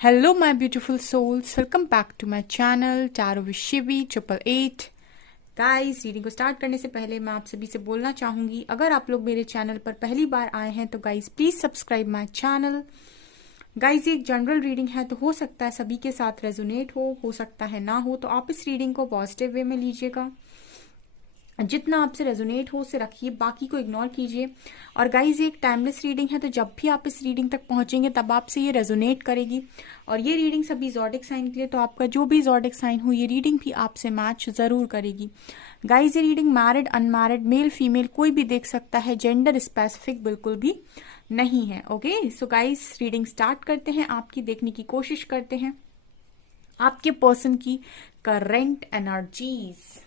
Hello, my beautiful souls. Welcome back to my channel Tarot with Shivi 888. Guys, reading को start करने से पहले मैं आप सभी से बोलना चाहूंगी, अगर आप लोग मेरे चैनल पर पहली बार आए हैं तो guys please subscribe my channel. Guys, ये एक जनरल रीडिंग है तो हो सकता है सभी के साथ रेजोनेट हो सकता है ना हो, तो आप इस रीडिंग को पॉजिटिव वे में लीजिएगा। जितना आपसे रेजोनेट हो उसे रखिए, बाकी को इग्नोर कीजिए। और गाइज, ये एक टाइमलेस रीडिंग है तो जब भी आप इस रीडिंग तक पहुंचेंगे तब आपसे ये रेजोनेट करेगी। और ये रीडिंग सभी ज़ोडिक साइन के लिए, तो आपका जो भी ज़ोडिक साइन हो ये रीडिंग भी आपसे मैच जरूर करेगी। गाइज, ये reading married unmarried male female कोई भी देख सकता है, जेंडर स्पेसिफिक बिल्कुल भी नहीं है। Okay, so guys reading start करते हैं, आपकी देखने की कोशिश करते हैं आपके पर्सन की current energies.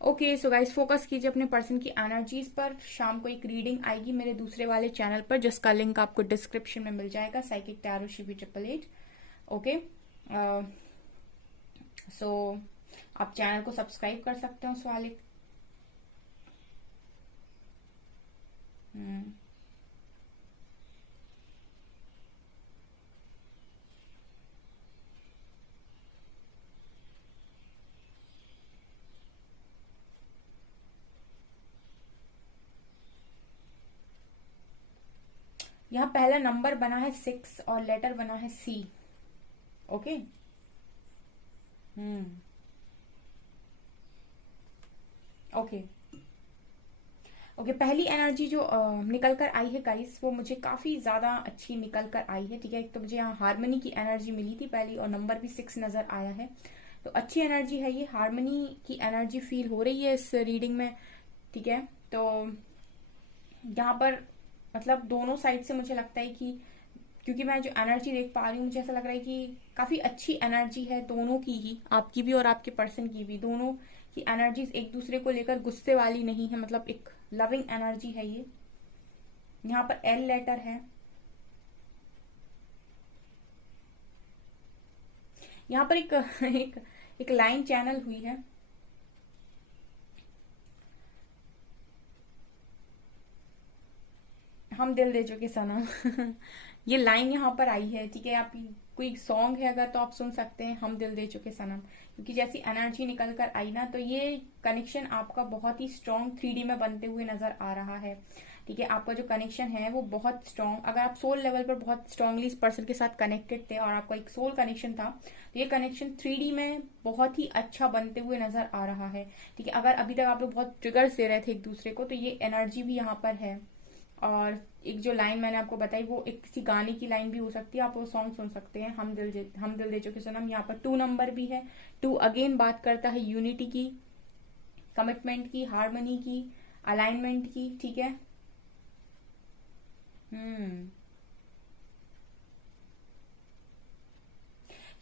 Okay, so guys focus कीजिए अपने पर्सन की एनर्जीज पर। शाम को एक रीडिंग आएगी मेरे दूसरे वाले चैनल पर, जिसका लिंक आपको डिस्क्रिप्शन में मिल जाएगा, साइकिक टैरो शिवी 888। ओके, सो आप चैनल को सब्सक्राइब कर सकते हो उस वाले। यहाँ पहला नंबर बना है 6 और लेटर बना है C। Okay, okay, okay. पहली एनर्जी जो निकल कर आई है गाइस, वो मुझे काफी ज्यादा अच्छी निकल कर आई है। ठीक है, एक तो मुझे यहाँ हारमनी की एनर्जी मिली थी पहली, और नंबर भी 6 नजर आया है, तो अच्छी एनर्जी है। ये हारमनी की एनर्जी फील हो रही है इस रीडिंग में। ठीक है, तो यहाँ पर मतलब दोनों साइड से मुझे लगता है कि, क्योंकि मैं जो एनर्जी देख पा रही हूँ, मुझे ऐसा लग रहा है कि काफी अच्छी एनर्जी है दोनों की ही, आपकी भी और आपके पर्सन की भी। दोनों की एनर्जीज एक दूसरे को लेकर गुस्से वाली नहीं है, मतलब एक लविंग एनर्जी है ये। यहाँ पर L लेटर है, यहाँ पर एक लाइन चैनल हुई है। हम दिल दे चुके सनम ये लाइन यहाँ पर आई है। ठीक है, आप कोई सॉन्ग है अगर तो आप सुन सकते हैं, हम दिल दे चुके सनम, क्योंकि जैसी एनर्जी निकल कर आई ना, तो ये कनेक्शन आपका बहुत ही स्ट्रॉन्ग 3D में बनते हुए नजर आ रहा है। ठीक है, आपका जो कनेक्शन है वो बहुत स्ट्रॉन्ग, अगर आप सोल लेवल पर बहुत स्ट्रांगली इस पर्सन के साथ कनेक्टेड थे और आपका एक सोल कनेक्शन था, तो ये कनेक्शन 3D में बहुत ही अच्छा बनते हुए नजर आ रहा है। ठीक है, अगर अभी तक आप लोग बहुत ट्रिगर्स दे रहे थे एक दूसरे को, तो ये एनर्जी भी यहाँ पर है। और एक जो लाइन मैंने आपको बताई वो एक किसी गाने की लाइन भी हो सकती है, आप वो सॉन्ग सुन सकते हैं, हम दिल दे चुके सनम। यहाँ पर 2 नंबर भी है। 2 अगेन बात करता है यूनिटी की, कमिटमेंट की, हार्मनी की, अलाइनमेंट की। ठीक है,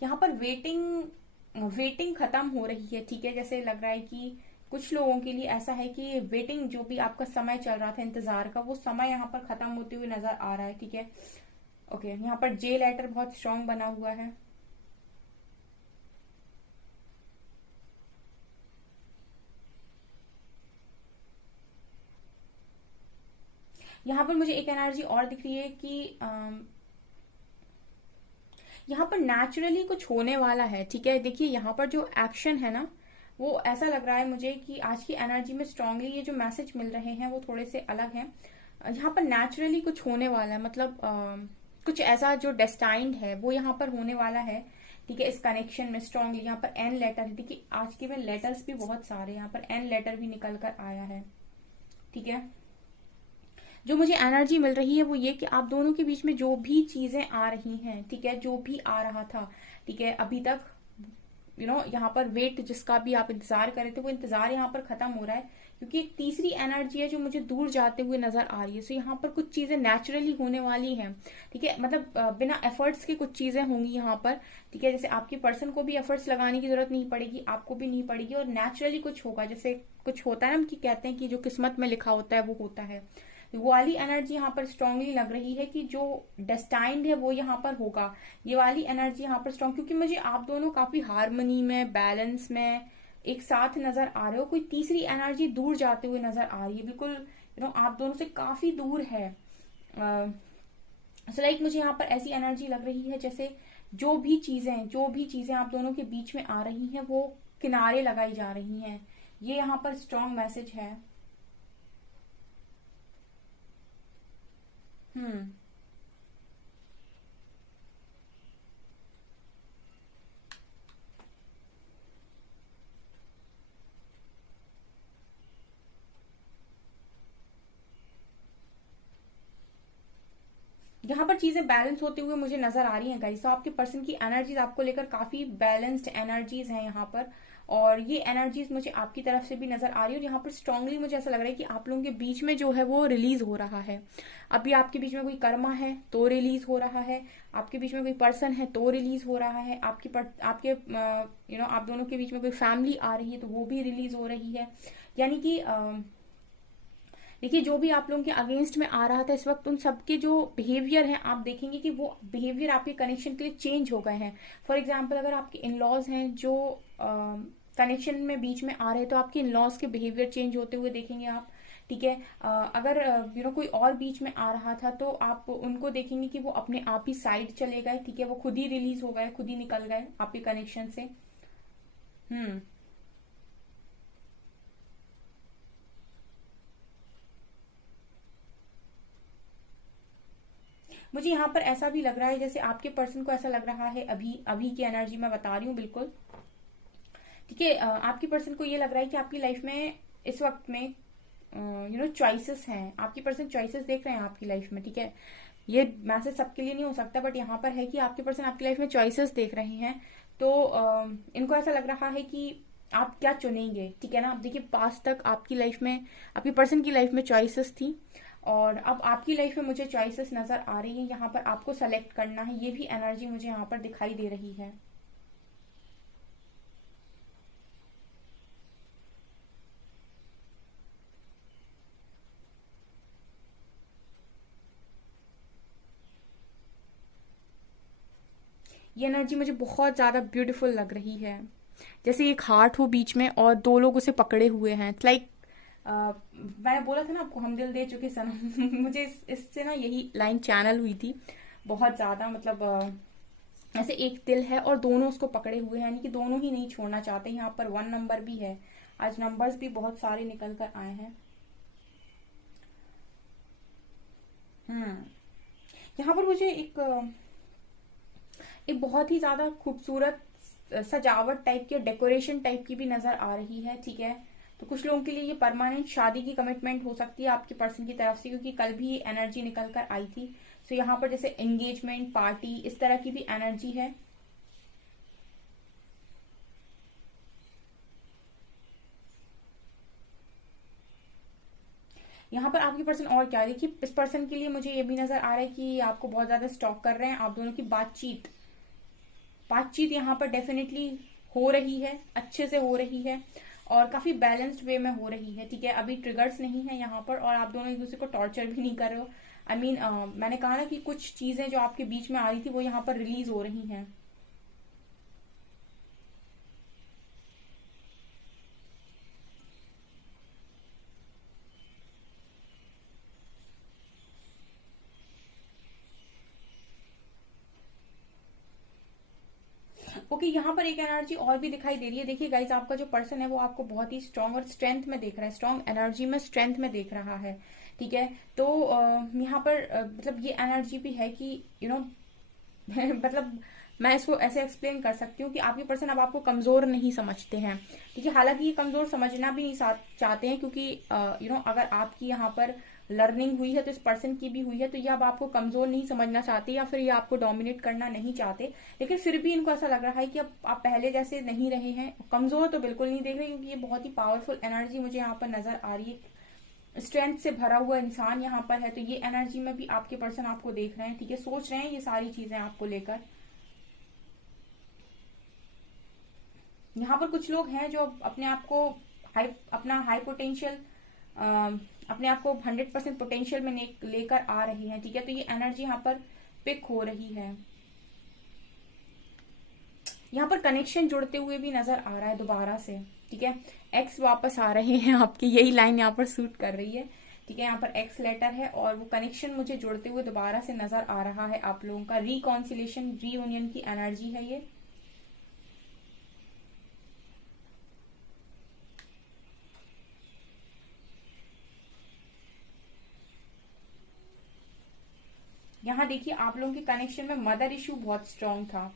यहाँ पर वेटिंग वेटिंग खत्म हो रही है। ठीक है, जैसे लग रहा है कि कुछ लोगों के लिए ऐसा है कि वेटिंग, जो भी आपका समय चल रहा था इंतजार का, वो समय यहाँ पर खत्म होते हुए नजर आ रहा है। ठीक है, ओके। यहाँ पर J लेटर बहुत स्ट्रांग बना हुआ है। यहाँ पर मुझे एक एनर्जी और दिख रही है कि यहाँ पर नेचुरली कुछ होने वाला है। ठीक है, देखिए यहाँ पर जो एक्शन है ना, वो ऐसा लग रहा है मुझे कि आज की एनर्जी में स्ट्रांगली ये जो मैसेज मिल रहे हैं वो थोड़े से अलग हैं। यहाँ पर नेचुरली कुछ होने वाला है, मतलब कुछ ऐसा जो डेस्टाइंड है वो यहाँ पर होने वाला है। ठीक है, इस कनेक्शन में स्ट्रांगली यहाँ पर N लेटर है। देखिए आज के में लेटर्स भी बहुत सारे, यहाँ पर N लेटर भी निकल कर आया है। ठीक है, जो मुझे एनर्जी मिल रही है वो ये कि आप दोनों के बीच में जो भी चीजें आ रही हैं, ठीक है, जो भी आ रहा था, ठीक है, अभी तक यहाँ पर वेट जिसका भी आप इंतजार कर रहे थे, वो इंतजार यहाँ पर खत्म हो रहा है, क्योंकि एक तीसरी एनर्जी है जो मुझे दूर जाते हुए नजर आ रही है। सो यहाँ पर कुछ चीजें नेचुरली होने वाली हैं। ठीक है, मतलब बिना एफर्ट्स के कुछ चीजें होंगी यहाँ पर। ठीक है, जैसे आपके पर्सन को भी एफर्ट्स लगाने की जरूरत नहीं पड़ेगी, आपको भी नहीं पड़ेगी, और नेचुरली कुछ होगा। जैसे कुछ होता है ना कि कहते हैं कि जो किस्मत में लिखा होता है वो होता है, वो वाली एनर्जी यहाँ पर स्ट्रांगली लग रही है कि जो डेस्टाइंड है वो यहाँ पर होगा। ये वाली एनर्जी यहाँ पर स्ट्रांग, क्योंकि मुझे आप दोनों काफी हार्मनी में, बैलेंस में एक साथ नजर आ रहे हो। कोई तीसरी एनर्जी दूर जाते हुए नजर आ रही है, बिल्कुल आप दोनों से काफी दूर है। सो लाइक मुझे यहाँ पर ऐसी एनर्जी लग रही है जैसे जो भी चीजें आप दोनों के बीच में आ रही हैं वो किनारे लगाई जा रही हैं। ये यहाँ पर स्ट्रॉन्ग मैसेज है। हम्म। यहाँ पर चीजें बैलेंस होते हुए मुझे नजर आ रही हैं गाइस। तो आपके पर्सन की एनर्जीज आपको लेकर काफी बैलेंस्ड एनर्जीज हैं यहाँ पर, और ये एनर्जीज मुझे आपकी तरफ से भी नजर आ रही है। और यहाँ पर स्ट्रांगली मुझे ऐसा लग रहा है कि आप लोगों के बीच में जो है वो रिलीज हो रहा है। अभी आपके बीच में कोई कर्मा है तो रिलीज हो रहा है, आपके बीच में कोई पर्सन है तो रिलीज हो रहा है, आपके आप दोनों के बीच में कोई फैमिली आ रही है तो वो भी रिलीज हो रही है। यानी कि देखिए, जो भी आप लोगों के अगेंस्ट में आ रहा था इस वक्त, उन सबके जो बिहेवियर हैं आप देखेंगे कि वो बिहेवियर आपके कनेक्शन के लिए चेंज हो गए हैं। फॉर एग्जाम्पल, अगर आपके इन लॉज हैं जो कनेक्शन में बीच में आ रहे हैं तो आपके इन लॉज के बिहेवियर चेंज होते हुए देखेंगे आप। ठीक है। अगर कोई और बीच में आ रहा था तो आप उनको देखेंगे कि वो अपने आप ही साइड चले गए। ठीक है, वो खुद ही रिलीज हो गए, खुद ही निकल गए आपके कनेक्शन से। हम्म। मुझे यहाँ पर ऐसा भी लग रहा है जैसे आपके पर्सन को ऐसा लग रहा है, अभी अभी की एनर्जी मैं बता रही हूँ बिल्कुल। ठीक है। आपकी पर्सन को ये लग रहा है कि आपकी लाइफ में इस वक्त में चॉइसेस हैं। आपकी पर्सन चॉइसेस देख रहे हैं आपकी लाइफ में। ठीक है, ये मैसेज सबके लिए नहीं हो सकता, बट यहाँ पर है कि आपके पर्सन आपकी लाइफ में चॉइसेस देख रहे हैं। तो इनको ऐसा लग रहा है कि आप क्या चुनेंगे। ठीक है ना। अब देखिए, पास्ट तक आपकी लाइफ में, आपकी पर्सन की लाइफ में चॉइसेस थी, और अब आपकी लाइफ में मुझे चॉइसेस नजर आ रही है। यहाँ पर आपको सेलेक्ट करना है, ये भी एनर्जी मुझे यहाँ पर दिखाई दे रही है। ये एनर्जी मुझे बहुत ज्यादा ब्यूटीफुल लग रही है, जैसे एक हार्ट हो बीच में और दो लोग उसे पकड़े हुए हैं। इट्स लाइक मैंने बोला था ना आपको, हम दिल दे चुके सनम। मुझे इससे ना यही लाइन चैनल हुई थी बहुत ज्यादा। मतलब ऐसे एक दिल है और दोनों उसको पकड़े हुए हैं, यानी कि दोनों ही नहीं छोड़ना चाहते। यहाँ पर 1 नंबर भी है, आज नंबर्स भी बहुत सारे निकल कर आए हैं। हम्म। यहाँ पर मुझे एक बहुत ही ज्यादा खूबसूरत सजावट टाइप की, डेकोरेशन टाइप की भी नजर आ रही है। ठीक है, तो कुछ लोगों के लिए ये परमानेंट शादी की कमिटमेंट हो सकती है आपके पर्सन की तरफ से, क्योंकि कल भी एनर्जी निकल कर आई थी। तो यहाँ पर जैसे एंगेजमेंट पार्टी इस तरह की भी एनर्जी है। यहाँ पर आपकी पर्सन और क्या, देखिए इस पर्सन के लिए मुझे ये भी नजर आ रहा है कि आपको बहुत ज्यादा स्टॉक कर रहे हैं। आप दोनों की बातचीत बातचीत यहाँ पर डेफिनेटली हो रही है, अच्छे से हो रही है, और काफी बैलेंस्ड वे में हो रही है। ठीक है, अभी ट्रिगर्स नहीं है यहाँ पर, और आप दोनों एक दूसरे को टॉर्चर भी नहीं कर रहे हो। आई मीन मैंने कहा ना कि कुछ चीजें जो आपके बीच में आ रही थी वो यहाँ पर रिलीज हो रही हैं। ओके, यहाँ पर एक एनर्जी और भी दिखाई दे रही है। देखिए गाइज, आपका जो पर्सन है वो आपको बहुत ही स्ट्रांग और स्ट्रेंथ में देख रहा है, स्ट्रांग एनर्जी में स्ट्रेंथ में देख रहा है। ठीक है, तो यहाँ पर मतलब ये एनर्जी भी है कि मतलब मैं इसको ऐसे एक्सप्लेन कर सकती हूँ कि आपके पर्सन अब आपको कमजोर नहीं समझते हैं। ठीक है, हालांकि ये कमजोर समझना भी नहीं चाहते हैं, क्योंकि अगर आपकी यहाँ पर लर्निंग हुई है तो इस पर्सन की भी हुई है, तो ये अब आपको कमजोर नहीं समझना चाहते, या फिर ये आपको डोमिनेट करना नहीं चाहते। लेकिन फिर भी इनको ऐसा लग रहा है कि अब आप पहले जैसे नहीं रहे हैं। कमजोर तो बिल्कुल नहीं देख रहे, क्योंकि ये बहुत ही पावरफुल एनर्जी मुझे यहाँ पर नजर आ रही है। स्ट्रेंथ से भरा हुआ इंसान यहाँ पर है, तो ये एनर्जी में भी आपके पर्सन आपको देख रहे हैं। ठीक है, सोच रहे हैं ये सारी चीजें आपको लेकर। यहाँ पर कुछ लोग हैं जो अपने आप को अपना हाई पोटेंशियल अपने आप को 100% पोटेंशियल में लेकर आ रहे हैं, ठीक है। तो ये एनर्जी यहाँ पर पिक हो रही है। यहाँ पर कनेक्शन जुड़ते हुए भी नजर आ रहा है दोबारा से, ठीक है। एक्स वापस आ रहे हैं आपकी, यही लाइन यहाँ पर सूट कर रही है, ठीक है। यहाँ पर एक्स लेटर है और वो कनेक्शन मुझे जुड़ते हुए दोबारा से नजर आ रहा है। आप लोगों का रिकॉन्सिलेशन, रीयूनियन की एनर्जी है ये। यहाँ देखिए आप लोगों के कनेक्शन में मदर इशू बहुत स्ट्रांग था,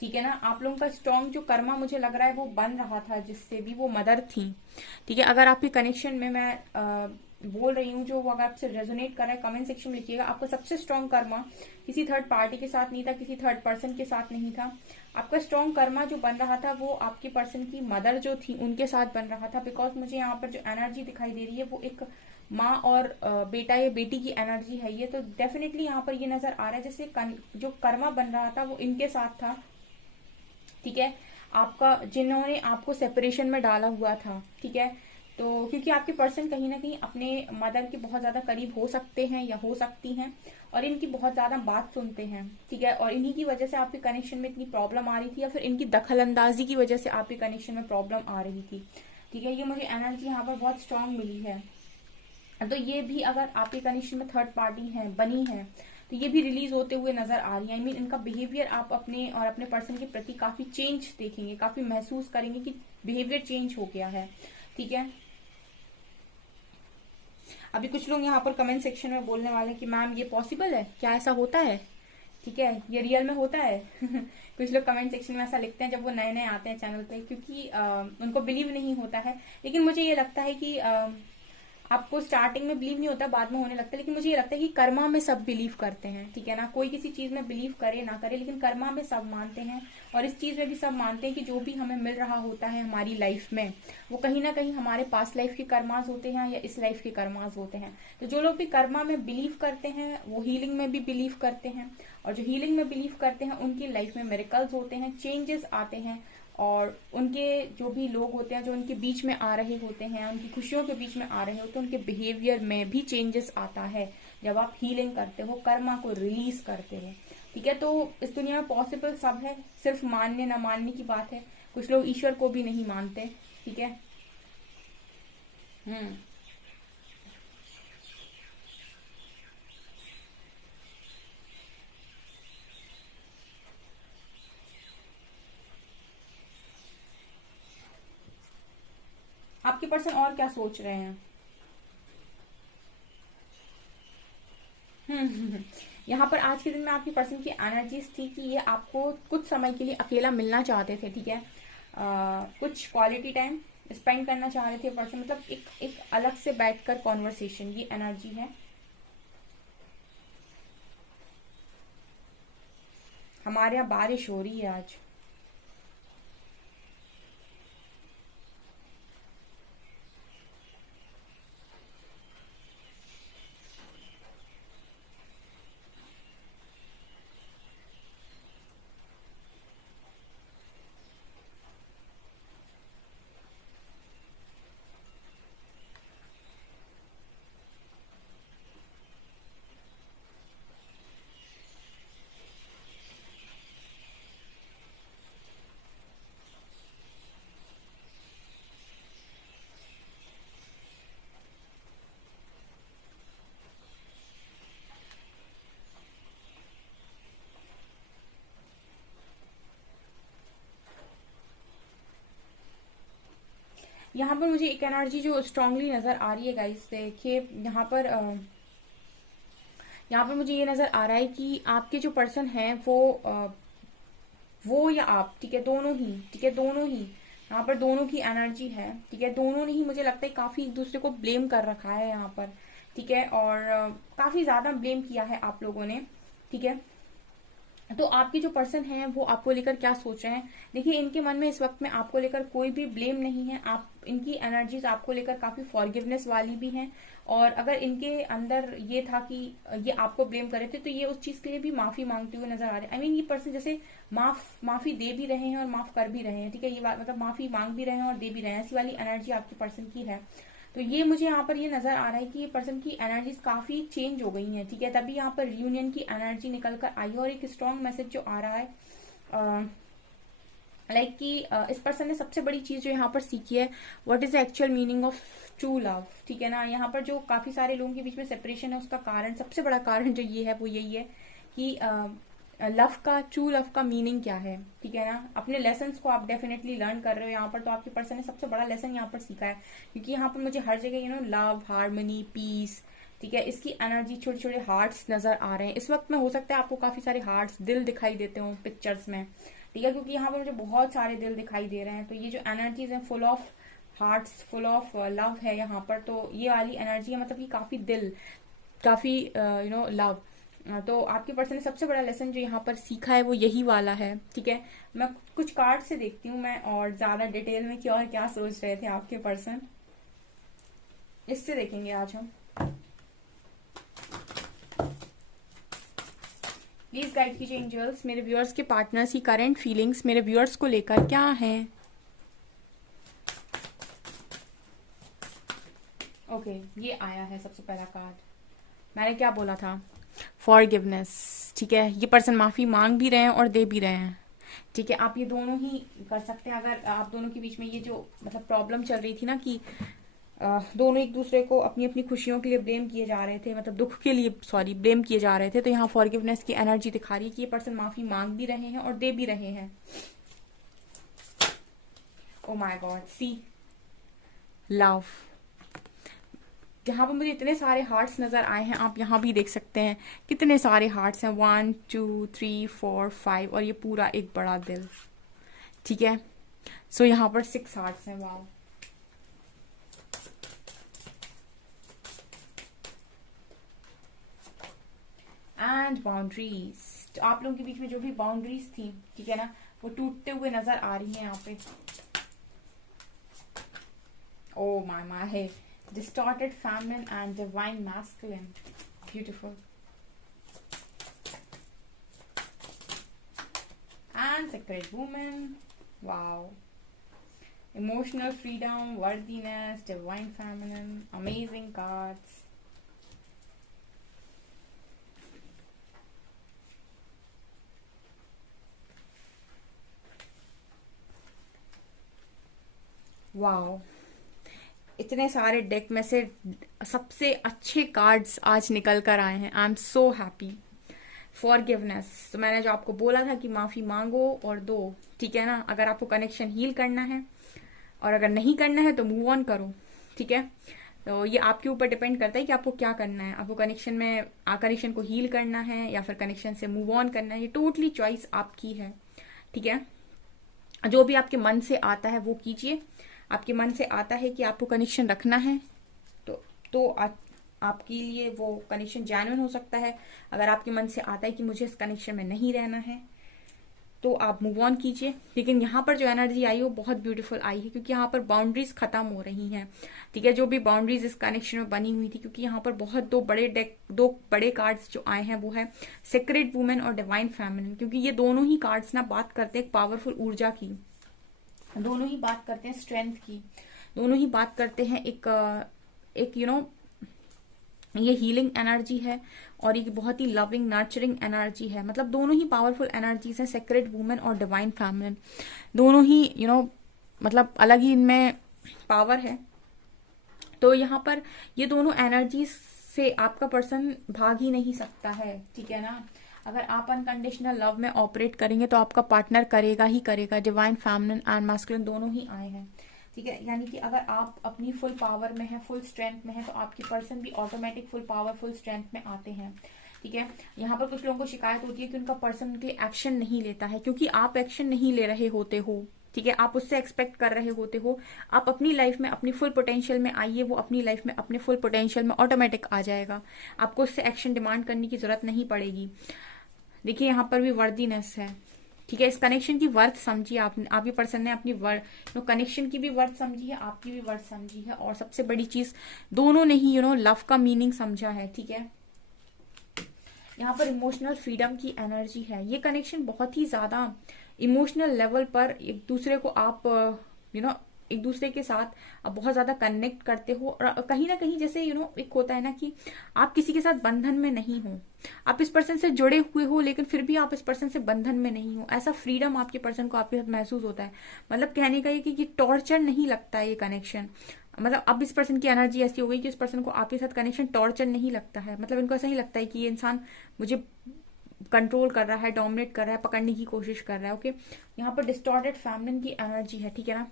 ठीक है ना। आप लोगों का स्ट्रॉन्ग जो कर्मा मुझे लग रहा है वो बन रहा था, जिससे भी वो मदर थी, ठीक है। अगर आपके कनेक्शन में मैं बोल रही हूँ जो वो अगर आपसे रेजोनेट कर रहा है, कमेंट सेक्शन में लिखिएगा। आपका सबसे स्ट्रॉन्ग कर्मा किसी थर्ड पार्टी के साथ नहीं था, किसी थर्ड पर्सन के साथ नहीं था। आपका स्ट्रॉन्ग कर्मा जो बन रहा था वो आपके पर्सन की मदर जो थी उनके साथ बन रहा था। बिकॉज मुझे यहाँ पर जो एनर्जी दिखाई दे रही है वो एक माँ और बेटा या बेटी की एनर्जी है ये। तो डेफिनेटली यहाँ पर ये नजर आ रहा है जैसे जो कर्मा बन रहा था वो इनके साथ था, ठीक है। आपका जिन्होंने आपको सेपरेशन में डाला हुआ था, ठीक है। तो क्योंकि आपके पर्सन कहीं ना कहीं अपने मदर के बहुत ज्यादा करीब हो सकते हैं या हो सकती हैं और इनकी बहुत ज्यादा बात सुनते हैं, ठीक है। और इन्हीं की वजह से आपके कनेक्शन में इतनी प्रॉब्लम आ रही थी या फिर इनकी दखल अंदाजी की वजह से आपके कनेक्शन में प्रॉब्लम आ रही थी, ठीक है। ये मुझे एनर्जी यहाँ पर बहुत स्ट्रांग मिली है। तो ये भी अगर आपके कनेक्शन में थर्ड पार्टी है बनी है तो ये भी रिलीज होते हुए नजर आ रही है। आई मीन इनका बिहेवियर आप अपने और अपने पर्सन के प्रति काफी चेंज देखेंगे, काफी महसूस करेंगे कि बिहेवियर चेंज हो गया है, ठीक है। अभी कुछ लोग यहाँ पर कमेंट सेक्शन में बोलने वाले हैं कि मैम ये पॉसिबल है, क्या ऐसा होता है, ठीक है, ये रियल में होता है। कुछ लोग कमेंट सेक्शन में ऐसा लिखते हैं जब वो नए नए आते हैं चैनल पे, क्योंकि उनको बिलीव नहीं होता है। लेकिन मुझे ये लगता है कि आपको स्टार्टिंग में बिलीव नहीं होता, बाद में होने लगता है। लेकिन मुझे ये लगता है कि कर्मा में सब बिलीव करते हैं, ठीक है ना। कोई किसी चीज में बिलीव करे ना करे, लेकिन कर्मा में सब मानते हैं। और इस चीज में भी सब मानते हैं कि जो भी हमें मिल रहा होता है हमारी लाइफ में वो कहीं ना कहीं हमारे पास्ट लाइफ के कर्मास होते हैं या इस लाइफ के कर्मास होते हैं। तो जो लोग भी कर्मा में बिलीव करते हैं वो हीलिंग में भी बिलीव करते हैं, और जो हीलिंग में बिलीव करते हैं उनकी लाइफ में मिरेकल्स होते हैं, चेंजेस आते हैं। और उनके जो भी लोग होते हैं जो उनके बीच में आ रहे होते हैं, उनकी खुशियों के बीच में आ रहे होते हैं, उनके बिहेवियर में भी चेंजेस आता है जब आप हीलिंग करते हो, कर्मा को रिलीज करते हो, ठीक है। तो इस दुनिया में पॉसिबल सब है, सिर्फ मानने ना मानने की बात है। कुछ लोग ईश्वर को भी नहीं मानते, ठीक है। हम्म। आपके पर्सन और क्या सोच रहे हैं? यहाँ पर आज के दिन में आपकी पर्सन की एनर्जीज थी कि ये आपको कुछ समय के लिए अकेला मिलना चाहते थे, ठीक है। कुछ क्वालिटी टाइम स्पेंड करना चाह रहे थे पर्सन, मतलब एक अलग से बैठकर कॉन्वर्सेशन, ये एनर्जी है। हमारे यहाँ बारिश हो रही है आज। यहाँ पर मुझे एक एनर्जी जो स्ट्रांगली नजर आ रही है गाइस, देखिए यहाँ पर मुझे ये नजर आ रहा है कि आपके जो पर्सन है वो या आप, ठीक है, दोनों ही, ठीक है, दोनों ही यहाँ पर दोनों की एनर्जी है, ठीक है। दोनों ने ही मुझे लगता है काफी एक दूसरे को ब्लेम कर रखा है यहाँ पर, ठीक है। और काफी ज्यादा ब्लेम किया है आप लोगों ने, ठीक है। तो आपके जो पर्सन हैं वो आपको लेकर क्या सोच रहे हैं, देखिए इनके मन में इस वक्त में आपको लेकर कोई भी ब्लेम नहीं है। आप इनकी एनर्जीज आपको लेकर काफी फॉरगिवनेस वाली भी हैं। और अगर इनके अंदर ये था कि ये आपको ब्लेम कर रहे थे तो ये उस चीज के लिए भी माफी मांगते हुए नजर आ रहे हैं। आई मीन ये पर्सन जैसे माफी दे भी रहे हैं और माफ कर भी रहे हैं, ठीक है। ये बात मतलब माफी मांग भी रहे हैं और दे भी रहे हैं, ऐसी वाली एनर्जी आपके पर्सन की है। तो ये मुझे यहाँ पर ये नजर आ रहा है कि ये पर्सन की एनर्जीज काफी चेंज हो गई हैं, ठीक है। तभी यहाँ पर रियूनियन की एनर्जी निकल कर आई है। और एक स्ट्रॉन्ग मैसेज जो आ रहा है लाइक कि इस पर्सन ने सबसे बड़ी चीज जो यहाँ पर सीखी है, what is the actual meaning of true love, ठीक है ना। यहाँ पर जो काफी सारे लोगों के बीच में सेपरेशन है, उसका कारण, सबसे बड़ा कारण जो ये है वो यही है कि लव का, ट्रू लव का मीनिंग क्या है, ठीक है ना। अपने लेसन को आप डेफिनेटली लर्न कर रहे हो यहाँ पर। तो आपके पर्सन ने सबसे बड़ा लेसन यहाँ पर सीखा है, क्योंकि यहाँ पर मुझे हर जगह लव, हार्मनी, पीस, ठीक है, इसकी एनर्जी, छोटे छोटे हार्ट्स नजर आ रहे हैं इस वक्त में। हो सकता है आपको काफी सारे हार्ट्स, दिल दिखाई देते हो पिक्चर्स में, ठीक है, क्योंकि यहाँ पर मुझे बहुत सारे दिल दिखाई दे रहे हैं। तो ये जो एनर्जीज है full of hearts, full of love है यहाँ पर। तो ये वाली एनर्जी है, मतलब कि काफी दिल, काफी लव। तो आपके पर्सन ने सबसे बड़ा लेसन जो यहाँ पर सीखा है वो यही वाला है, ठीक है। मैं कुछ कार्ड से देखती हूँ मैं, और ज्यादा डिटेल में क्या और क्या सोच रहे थे आपके पर्सन, इससे देखेंगे आज हम। प्लीज गाइड कीजिए एंजल्स, मेरे व्यूअर्स के पार्टनर्स की करंट फीलिंग्स मेरे व्यूअर्स को लेकर क्या है। ओके, ये आया है सबसे पहला कार्ड। मैंने क्या बोला था, फॉरगिवनेस, ठीक है। ये पर्सन माफी मांग भी रहे हैं और दे भी रहे हैं, ठीक है। आप ये दोनों ही कर सकते हैं। अगर आप दोनों के बीच में ये जो मतलब प्रॉब्लम चल रही थी ना कि दोनों एक दूसरे को अपनी अपनी खुशियों के लिए ब्लेम किए जा रहे थे, मतलब दुख के लिए सॉरी ब्लेम किए जा रहे थे, तो यहाँ फॉरगिवनेस की एनर्जी दिखा रही है कि ये पर्सन माफी मांग भी रहे हैं और दे भी रहे हैं। Oh my God, see love, जहां पर मुझे इतने सारे हार्ट्स नजर आए हैं, आप यहाँ भी देख सकते हैं कितने सारे हार्ट्स हैं, 1 2 3 4 5, और ये पूरा एक बड़ा दिल, ठीक है। सो यहाँ पर 6 हार्ट्स हैं, वाओ। एंड बाउंड्रीज, तो आप लोगों के बीच में जो भी बाउंड्रीज थी, ठीक है ना, वो टूटते हुए नजर आ रही हैं यहाँ पे। ओ माय है, distorted feminine and divine masculine, beautiful, and sacred woman, wow, emotional freedom, worthiness, divine feminine, amazing cards. wow, इतने सारे डेक में से सबसे अच्छे कार्ड्स आज निकल कर आए हैं। I am so happy. Forgiveness, तो मैंने जो आपको बोला था कि माफी मांगो और दो, ठीक है ना। अगर आपको कनेक्शन हील करना है और अगर नहीं करना है तो मूव ऑन करो, ठीक है। तो ये आपके ऊपर डिपेंड करता है कि आपको क्या करना है। आपको कनेक्शन में कनेक्शन को हील करना है या फिर कनेक्शन से मूव ऑन करना है, ये टोटली चॉइस आपकी है, ठीक है। जो भी आपके मन से आता है वो कीजिए। आपके मन से आता है कि आपको कनेक्शन रखना है तो आपके लिए वो कनेक्शन जेन्युइन हो सकता है। अगर आपके मन से आता है कि मुझे इस कनेक्शन में नहीं रहना है तो आप मूव ऑन कीजिए। लेकिन यहाँ पर जो एनर्जी आई वो बहुत ब्यूटीफुल आई है, क्योंकि यहाँ पर बाउंड्रीज खत्म हो रही हैं, ठीक है। जो भी बाउंड्रीज इस कनेक्शन में बनी हुई थी, क्योंकि यहाँ पर बहुत दो बड़े कार्ड्स जो आए हैं वो है सेक्रेड वुमेन और डिवाइन फेमिनिन, क्योंकि ये दोनों ही कार्ड्स ना बात करते हैं पावरफुल ऊर्जा की, दोनों ही बात करते हैं स्ट्रेंथ की, दोनों ही बात करते हैं एक ये हीलिंग एनर्जी है और एक बहुत ही लविंग नर्चरिंग एनर्जी है। मतलब दोनों ही पावरफुल एनर्जीज हैं, सेक्रेड वुमेन और डिवाइन फेमिनिन, दोनों ही मतलब अलग ही इनमें पावर है। तो यहाँ पर ये दोनों एनर्जीज से आपका पर्सन भाग ही नहीं सकता है, ठीक है ना। अगर आप अनकंडीशनल लव में ऑपरेट करेंगे तो आपका पार्टनर करेगा ही करेगा। डिवाइन फेमिनिन एंड मास्कुलिन दोनों ही आए हैं, ठीक है। यानी कि अगर आप अपनी फुल पावर में है, फुल स्ट्रेंथ में है, तो आपके पर्सन भी automatic full power, full strength में आते हैं, ठीक है। यहाँ पर कुछ लोगों को शिकायत होती है कि उनका पर्सन उनके एक्शन नहीं लेता है, क्योंकि आप एक्शन नहीं ले रहे होते हो, ठीक है। आप उससे एक्सपेक्ट कर रहे होते हो। आप अपनी लाइफ में अपनी फुल पोटेंशियल में आइए, वो अपनी लाइफ में अपने फुल पोटेंशियल में ऑटोमेटिक आ जाएगा। आपको उससे एक्शन डिमांड करने की जरूरत नहीं पड़ेगी। देखिए यहाँ पर भी वर्दीनेस है, ठीक है। इस कनेक्शन की वर्थ समझिए आपके पर्सन ने अपनी कनेक्शन की भी वर्थ समझी है, आपकी भी वर्थ समझी है, और सबसे बड़ी चीज दोनों ने ही लव का मीनिंग समझा है, ठीक है। यहाँ पर इमोशनल फ्रीडम की एनर्जी है। ये कनेक्शन बहुत ही ज्यादा इमोशनल लेवल पर एक दूसरे को आप एक दूसरे के साथ आप बहुत ज्यादा कनेक्ट करते हो, और कहीं ना कहीं जैसे एक होता है ना कि आप किसी के साथ बंधन में नहीं हो, आप इस पर्सन से जुड़े हुए हो लेकिन फिर भी आप इस पर्सन से बंधन में नहीं हो, ऐसा फ्रीडम आपके पर्सन को आपके साथ महसूस होता है। मतलब कहने का ये कि टॉर्चर नहीं लगता है ये कनेक्शन। मतलब अब इस पर्सन की एनर्जी ऐसी हो गई कि इस पर्सन को आपके साथ कनेक्शन टॉर्चर नहीं लगता है। मतलब इनको ऐसा नहीं लगता है कि ये इंसान मुझे कंट्रोल कर रहा है, डोमिनेट कर रहा है, पकड़ने की कोशिश कर रहा है। ओके, यहाँ पर डिस्टॉर्टेड फेमिनिन की एनर्जी है, ठीक है ना।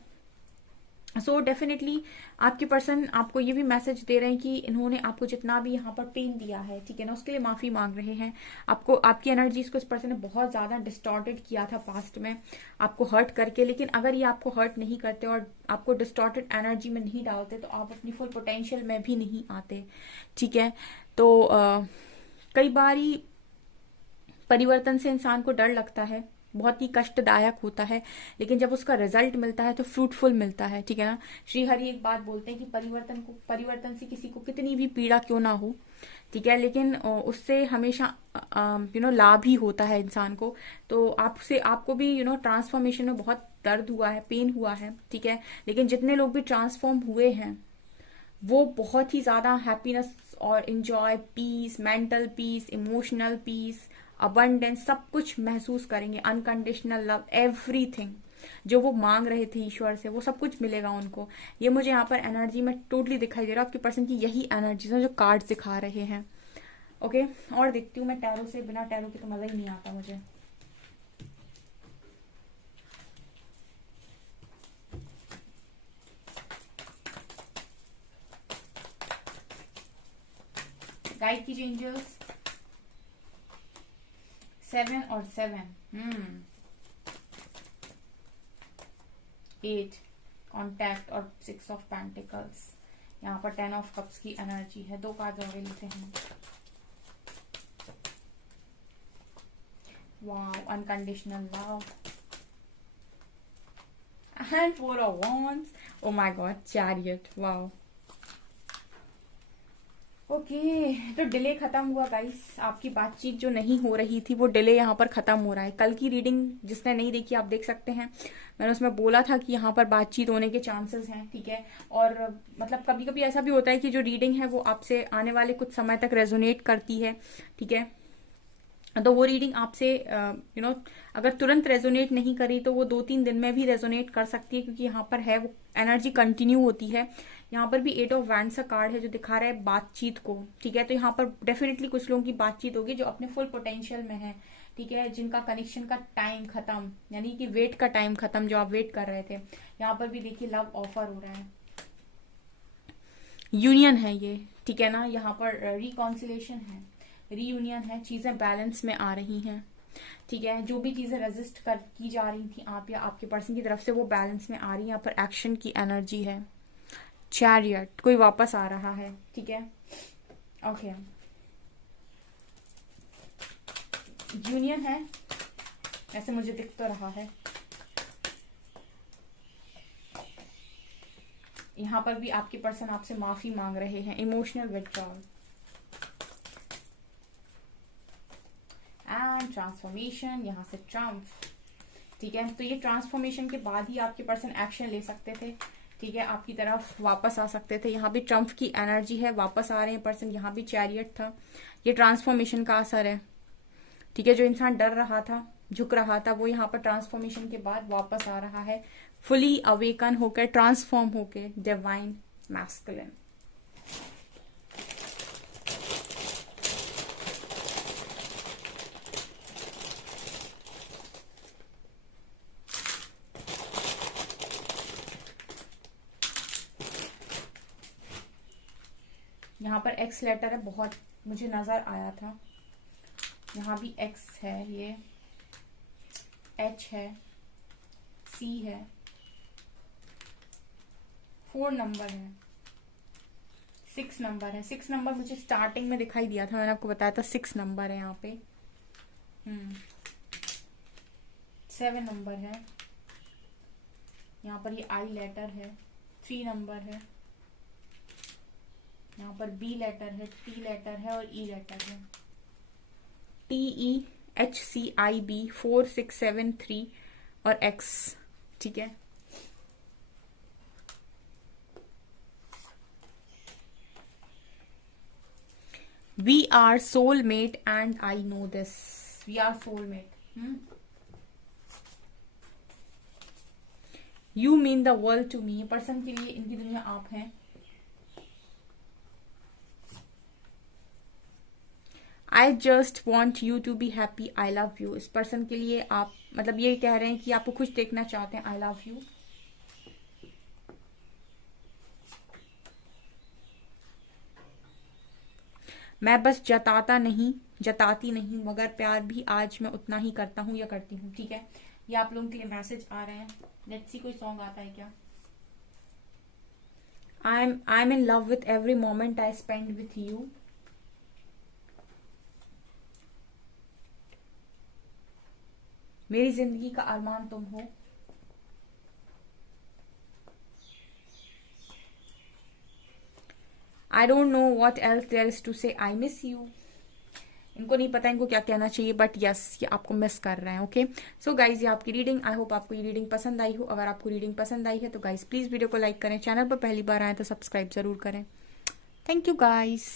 सो डेफिनेटली आपके पर्सन आपको ये भी मैसेज दे रहे हैं कि इन्होंने आपको जितना भी यहाँ पर पेन दिया है, ठीक है ना, उसके लिए माफी मांग रहे हैं। आपको आपकी एनर्जीज को इस पर्सन ने बहुत ज्यादा डिस्टॉर्टेड किया था पास्ट में, आपको हर्ट करके। लेकिन अगर ये आपको हर्ट नहीं करते और आपको डिस्टॉर्टेड एनर्जी में नहीं डालते तो आप अपनी फुल पोटेंशियल में भी नहीं आते, ठीक है। तो कई बारी परिवर्तन से इंसान को डर लगता है, बहुत ही कष्टदायक होता है, लेकिन जब उसका रिजल्ट मिलता है तो फ्रूटफुल मिलता है, ठीक है ना। श्री हरि एक बात बोलते हैं कि परिवर्तन से किसी को कितनी भी पीड़ा क्यों ना हो, ठीक है, लेकिन उससे हमेशा लाभ ही होता है इंसान को। तो आपको भी ट्रांसफॉर्मेशन में बहुत दर्द हुआ है, पेन हुआ है, ठीक है, लेकिन जितने लोग भी ट्रांसफॉर्म हुए हैं वो बहुत ही ज्यादा हैप्पीनेस और enjoy, peace, mental peace, emotional peace, abundance सब कुछ महसूस करेंगे। अनकंडीशनल लव, एवरीथिंग जो वो मांग रहे थे ईश्वर से वो सब कुछ मिलेगा उनको। ये मुझे यहाँ पर एनर्जी में टोटली दिखाई दे रहा है। आपके पर्सन की यही एनर्जी है जो कार्ड्स दिखा रहे हैं। ओके, और देखती हूँ मैं टैरो से, बिना टैरो के तो मजा ही नहीं आता मुझे। गाइड कीजिए एंजल्स। 7 और 7, 8 कॉन्टैक्ट और 6 ऑफ पेंटिकल्स। यहाँ पर 10 ऑफ कप्स की एनर्जी है। 2 कार्ड आगे लेते हैं। Wow, unconditional love and 4 of wands। O my God, chariot. Wow, okay, तो डिले खत्म हुआ गाइस। आपकी बातचीत जो नहीं हो रही थी वो डिले यहाँ पर खत्म हो रहा है। कल की रीडिंग जिसने नहीं देखी आप देख सकते हैं, मैंने उसमें बोला था कि यहाँ पर बातचीत होने के चांसेस हैं, ठीक है। और मतलब कभी कभी ऐसा भी होता है कि जो रीडिंग है वो आपसे आने वाले कुछ समय तक रेजोनेट करती है, ठीक है। तो वो रीडिंग आपसे अगर तुरंत रेजोनेट नहीं करी तो वो 2-3 दिन में भी रेजोनेट कर सकती है, क्योंकि यहाँ पर है वो एनर्जी कंटिन्यू होती है। यहाँ पर भी 8 ऑफ वैंड्स का कार्ड है जो दिखा रहा है बातचीत को, ठीक है। तो यहाँ पर डेफिनेटली कुछ लोगों की बातचीत होगी जो अपने फुल पोटेंशियल में है, ठीक है, जिनका कनेक्शन का टाइम खत्म, यानी कि वेट का टाइम खत्म, जो आप वेट कर रहे थे। यहाँ पर भी देखिए लव ऑफर हो रहा है, यूनियन है ये, ठीक है ना। यहाँ पर रिकॉन्सिलेशन है, रीयूनियन है, चीजें बैलेंस में आ रही हैं, ठीक है। जो भी चीजें रेजिस्ट की जा रही थी आप या आपके पर्सन की तरफ से वो बैलेंस में आ रही है। यहाँ पर एक्शन की एनर्जी है। चैरियट, कोई वापस आ रहा है, ठीक है। ओके, यूनियन है, ऐसे मुझे दिख तो रहा है। यहाँ पर भी आपके पर्सन आपसे माफी मांग रहे हैं, इमोशनल विथड्रॉल एंड ट्रांसफॉर्मेशन, यहाँ से ट्रम्प, ठीक है। तो ये ट्रांसफॉर्मेशन के बाद ही आपके पर्सन एक्शन ले सकते थे, ठीक है, आपकी तरफ वापस आ सकते थे। यहाँ भी ट्रम्प की एनर्जी है, वापस आ रहे हैं पर्सन। यहाँ भी चैरियट था, ये ट्रांसफॉर्मेशन का असर है, ठीक है। जो इंसान डर रहा था, झुक रहा था, वो यहाँ पर ट्रांसफॉर्मेशन के बाद वापस आ रहा है, फुली अवेकन होकर, ट्रांसफॉर्म होकर, डिवाइन मैस्कुलिन। यहाँ पर एक्स लेटर है, बहुत मुझे नजर आया था। यहाँ भी एक्स है, ये एच है, सी है, 4 नंबर है, 6 नंबर है। 6 नंबर मुझे स्टार्टिंग में दिखाई दिया था, मैंने आपको बताया था 6 नंबर है यहाँ पे। 7 नंबर है, यहाँ पर ये आई लेटर है, 3 नंबर है, यहाँ पर बी लेटर है, टी लेटर है और ई लेटर है। TEHCIB 4673 और X, ठीक है। We are soulmate and I know this. We are soulmate. You mean the world to me. Person के लिए इनकी दुनिया आप हैं। I just want you to be happy, I love you. इस पर्सन के लिए आप मतलब ये कह रहे हैं कि आपको खुश देखना चाहते हैं। आई लव यू। मैं बस जताती नहीं मगर प्यार भी आज मैं उतना ही करता हूँ या करती हूँ। ठीक है, ये आप लोगों के लिए मैसेज आ रहे हैं। लेट्स सी कोई सॉन्ग आता है क्या। I am in love with every moment I spend with you. मेरी जिंदगी का अरमान तुम हो। I don't know what else there is to say, I miss you. इनको नहीं पता इनको क्या कहना चाहिए, बट यस ये आपको मिस कर रहे हैं। ओके सो गाइज ये आपकी रीडिंग। आई होप आपको ये रीडिंग पसंद आई हो। अगर आपको रीडिंग पसंद आई है तो गाइज प्लीज वीडियो को लाइक करें। चैनल पर पहली बार आए तो सब्सक्राइब जरूर करें। Thank you guys.